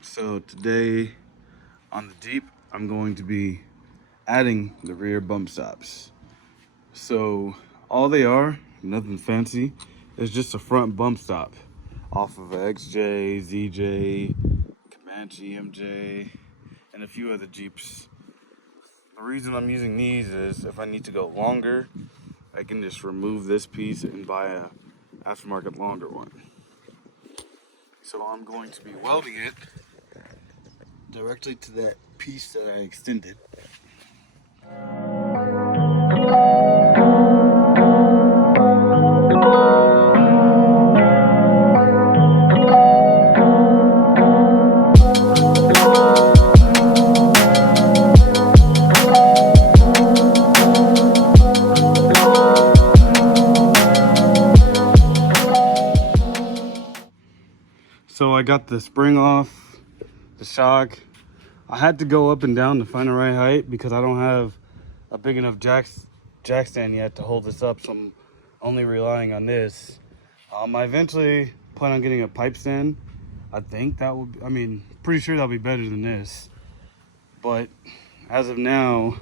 So today on the Jeep, I'm going to be adding the rear bump stops. So all they are, nothing fancy, is just a front bump stop off of a XJ, ZJ, Comanche, MJ, and a few other Jeeps. The reason I'm using these is if I need to go longer, I can just remove this piece and buy a aftermarket longer one. So I'm going to be welding it directly to that piece that I extended. So I got the spring off, the shock. I had to go up and down to find the right height because I don't have a big enough jack stand yet to hold this up, so I'm only relying on this. I eventually plan on getting a pipe stand. I think that will, pretty sure that'll be better than this. But as of now,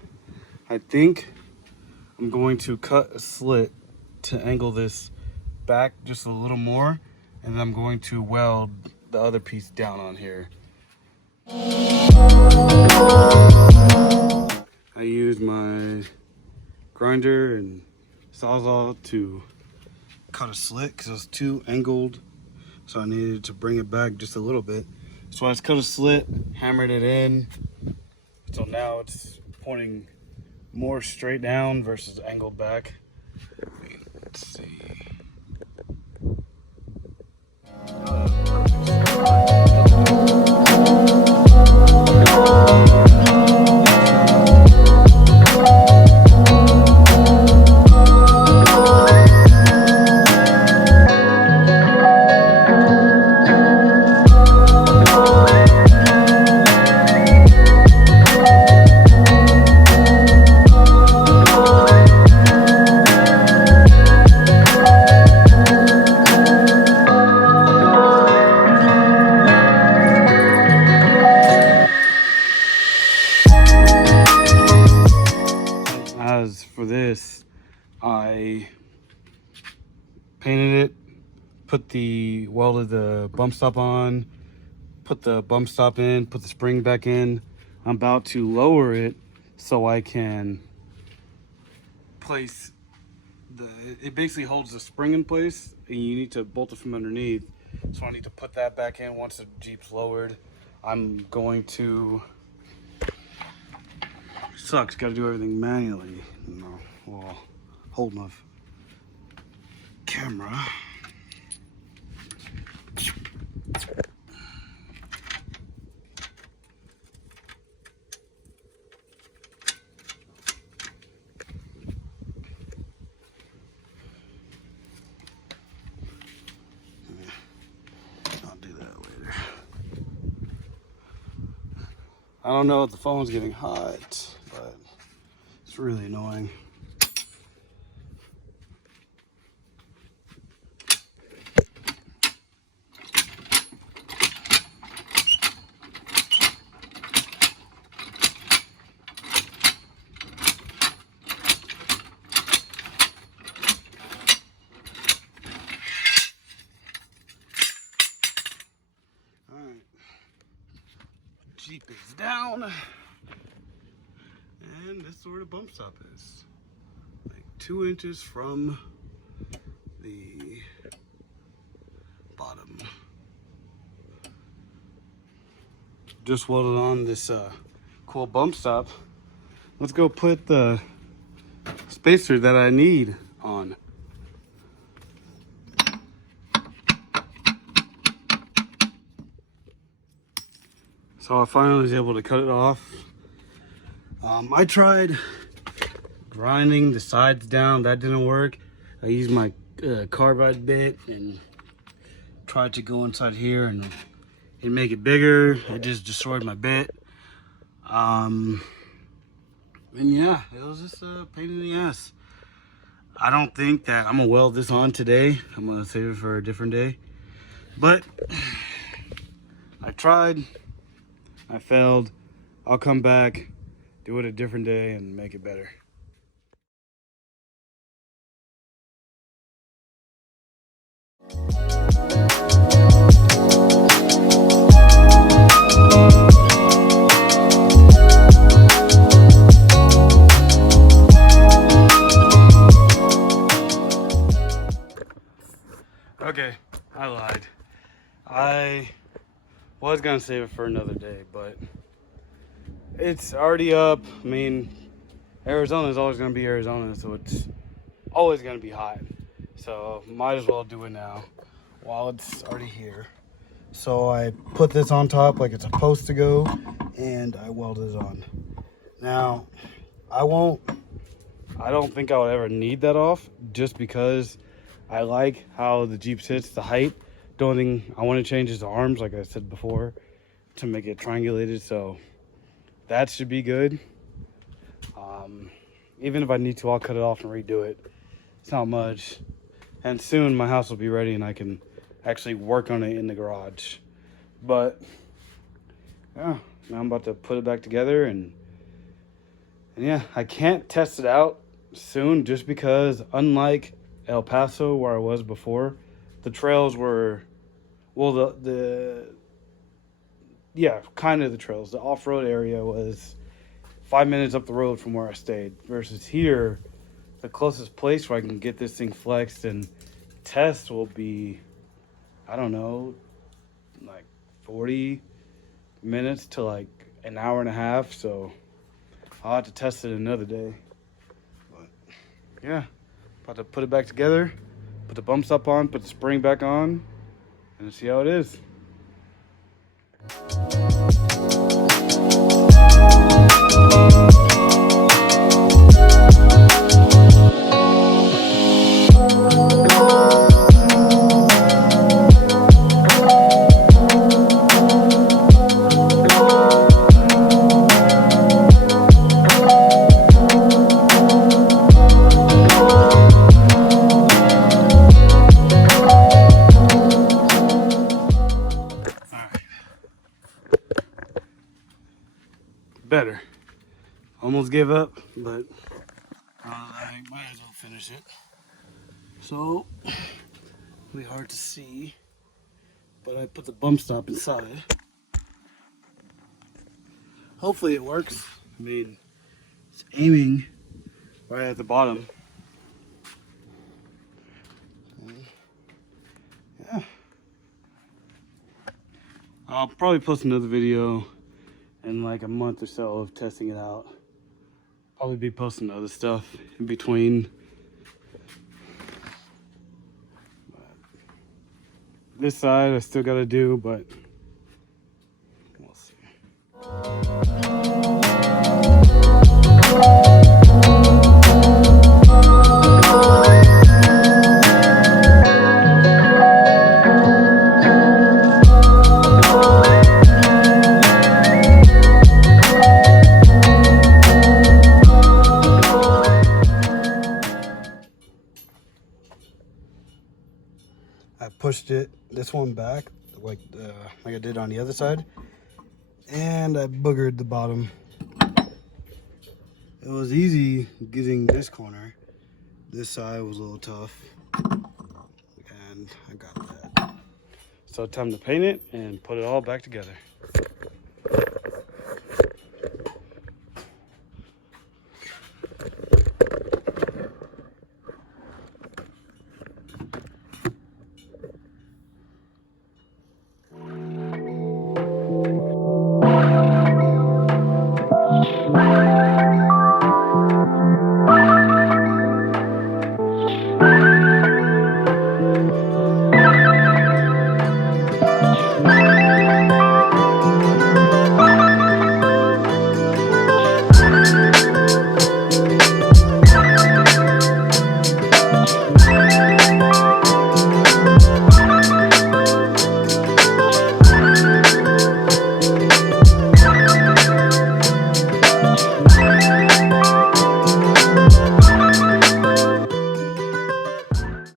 I think I'm going to cut a slit to angle this back just a little more, and then I'm going to weld the other piece down on here. I used my grinder and sawzall to cut a slit because it was too angled, so I needed to bring it back just a little bit. So I just cut a slit, hammered it in, so now it's pointing more straight down versus angled back. Let's see. As for this, I painted it, welded the bump stop on, put the bump stop in, put the spring back in. I'm about to lower it so I can place it basically holds the spring in place and you need to bolt it from underneath. So I need to put that back in once the Jeep's lowered. I'm going to, sucks, gotta do everything manually. No, well, hold my camera. I'll do that later. I don't know if the phone's getting hot, but it's really annoying. Jeep is down, and this is where the bump stop is, like 2 inches from the bottom. Just welded on this cool bump stop. Let's go put the spacer that I need on. So I finally was able to cut it off. I tried grinding the sides down, that didn't work. I used my carbide bit and tried to go inside here and make it bigger. It just destroyed my bit. And yeah, it was just a pain in the ass. I don't think that I'm gonna weld this on today. I'm gonna save it for a different day. But I tried, I failed. I'll come back, do it a different day and make it better. Okay, I lied. I was gonna save it for another day, but it's already up. I mean, Arizona is always gonna be Arizona, so it's always gonna be hot. So might as well do it now while it's already here. So I put this on top like it's supposed to go, and I welded it on. Now, I don't think I would ever need that off, just because I like how the Jeep sits, the height. The only thing I want to change is the arms, like I said before, to make it triangulated, so that should be good. Even if I need to, I'll cut it off and redo it. It's not much. And soon my house will be ready and I can actually work on it in the garage. But yeah, now I'm about to put it back together, and yeah, I can't test it out soon just because, unlike El Paso where I was before, the trails were, well, yeah, kind of the trails. The off-road area was 5 minutes up the road from where I stayed, versus here, the closest place where I can get this thing flexed and test will be, I don't know, like 40 minutes to like an hour and a half. So I'll have to test it another day. But yeah, about to put it back together, put the bump stop on, put the spring back on, and see how it is. Better. Almost gave up, but I might as well finish it. So, it'll be hard to see, but I put the bump stop inside. Hopefully it works. I mean, it's aiming right at the bottom. Yeah. I'll probably post another video in like a month or so of testing it out. Probably be posting other stuff in between. This side I still gotta do, but we'll see. I pushed this one back like I did on the other side, and I boogered the bottom. It was easy getting this corner. This side was a little tough, and I got that. So time to paint it and put it all back together.